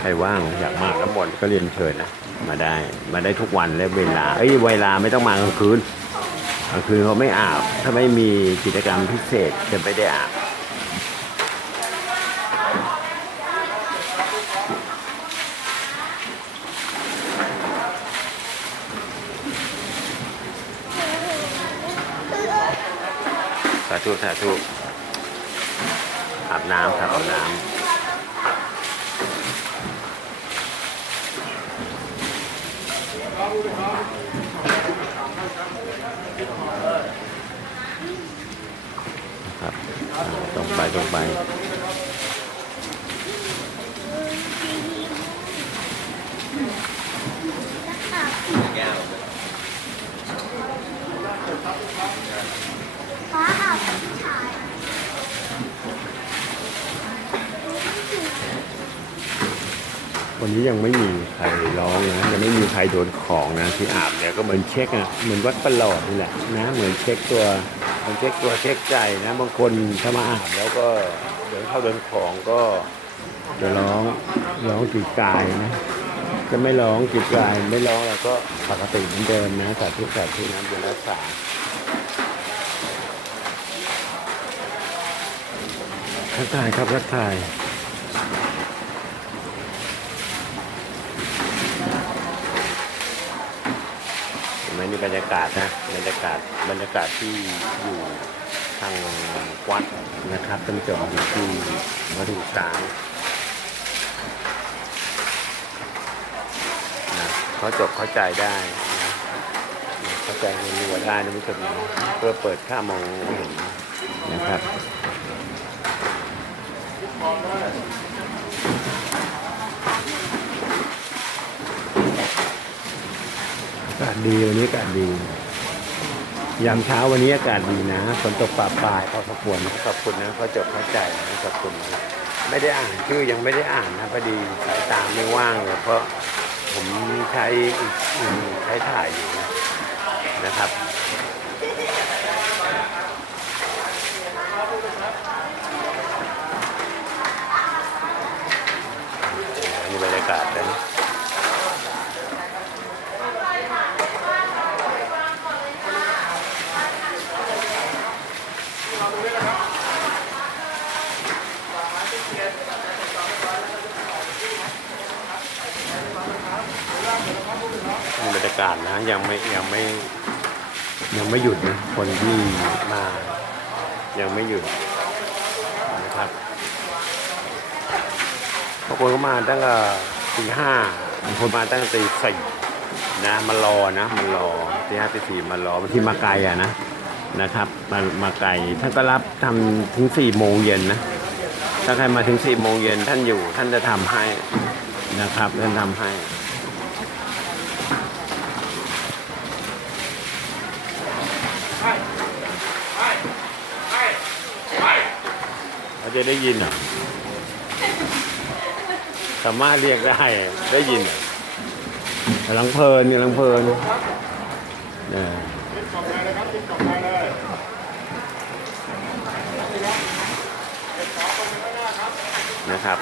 ใครว่างอยากมาน้ำมนต์ก็เรียนเชิญนะมาได้มาได้ทุกวันและเวลาเอ้ยเวลาไม่ต้องมากลางคืนกลางคืนเขาไม่อาบถ้าไม่มีกิจกรรมพิเศษจะไม่ได้อาบสาธุสาธุอาบน้ำครับอาบน้ำ ครับตรงไปตรงไปฟ้วอาบผู้ชาย วันนี้ยังไม่มีใครร้องนะยังไม่มีใครโดนของนะที่อาบเนี่ยก็เหมือนเช็คอะเหมือนวัดประหลอดนี่แหละนะเหมือนเช็คตัวเหมือนเช็คตัวเช็คใจนะบางคนถ้ามาอาบแล้วก็เดินเข้าเดินของก็จะร้องร้องจิตกายนะจะไม่ร้องจิตกายไม่ร้องแล้วก็ปกติเหมือนเดิมนะสาธุสาธุนะบุญรักษาทักทายครับทักทาย นไหมนี่บรรยากาศนะบรรยากาศบรรยากาศที่อยู่ทางวัดนะครับท่านผู้ชมอยู่ที่วัดถุช้างนะเขาจบเข้าใจได้นะเข้าใจในรัวได้นะผู้ชมเพื่อเปิดค่ามองเห็นนะครับอากาศ ดีวันนี้อากาศดี ยามเช้าวันนี้อากาศดีนะฝนตกปาปลายพอสมควรนขอบคุณนะเขาจบเข้าใจนะขอบคุณนะไม่ได้อ่านชื่อยังไม่ได้อ่านนะพอดีสายตาไม่ว่างเลยเพราะผมใช้ใช้ถ่ายอยู่นะนะครับนี่บรรยากาศนะนี่บรรยา กาศนะ ยังไม่ยังไม่ยังไม่หยุดนะคนที่มายังไม่หยุดนะครับบางคนก็มาตั้งแต่ตีห้าบางคนมาตั้งแต่ตีสี่นะมารอนะมารอตีห้าตีสี่มารอบางทีมาไกลอะนะนะครับมามาไกลท่านก็รับทำถึงสี่โมงเย็นนะถ้าใครมาถึงสี่โมงเย็นท่านอยู่ท่านจะทำให้นะครับท่านทำให้เขา จะได้ยินเหรอสามารถเรียกได้ได้ยินเรอกำลังเพลินกำลังเพลินเออนะครับ